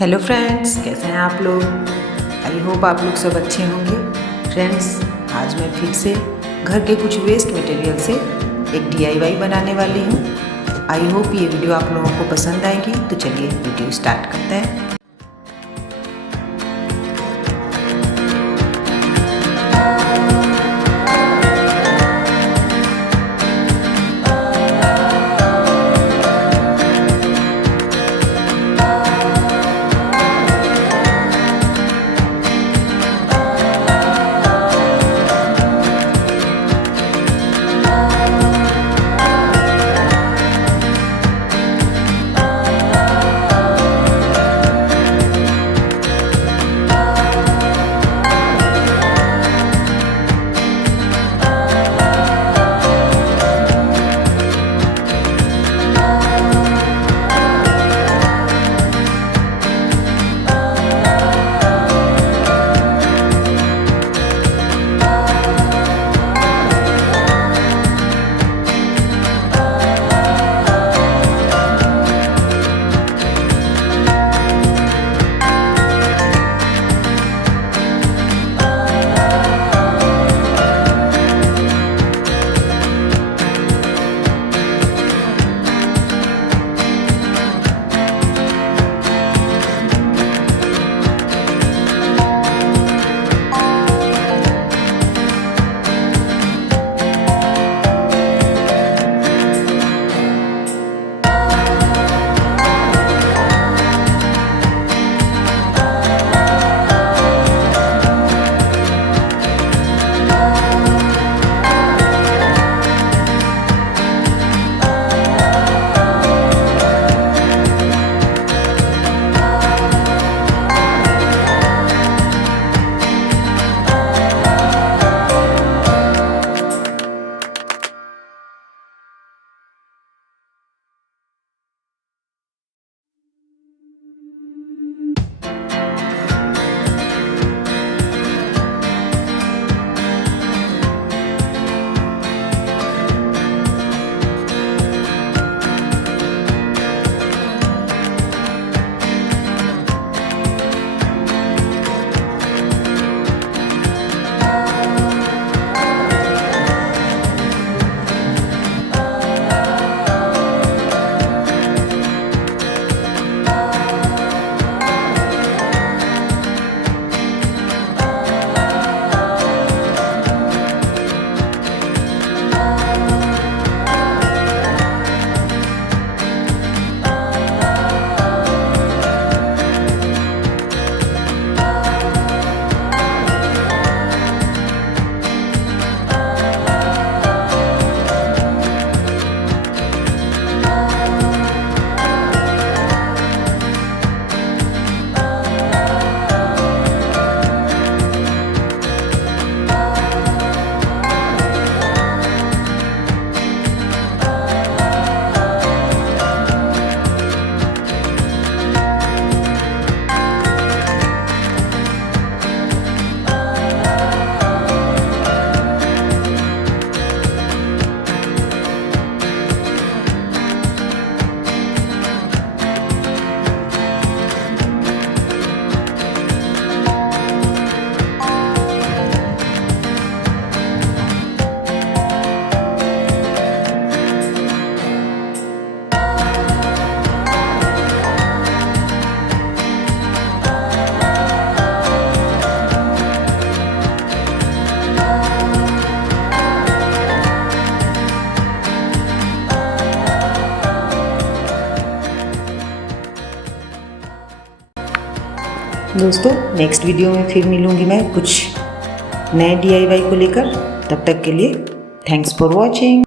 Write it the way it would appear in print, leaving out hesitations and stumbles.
Hello friends, कैसे हैं आप लोग। आई होप आप लोग सब अच्छे होंगे। फ्रेंड्स, आज मैं फिर से घर के कुछ वेस्ट मटेरियल से एक DIY बनाने वाली हूँ। आई होप ये वीडियो आप लोगों को पसंद आएगी। तो चलिए वीडियो स्टार्ट करते हैं। दोस्तों, नेक्स्ट वीडियो में फिर मिलूँगी मैं कुछ नए DIY को लेकर। तब तक के लिए थैंक्स फॉर वॉचिंग।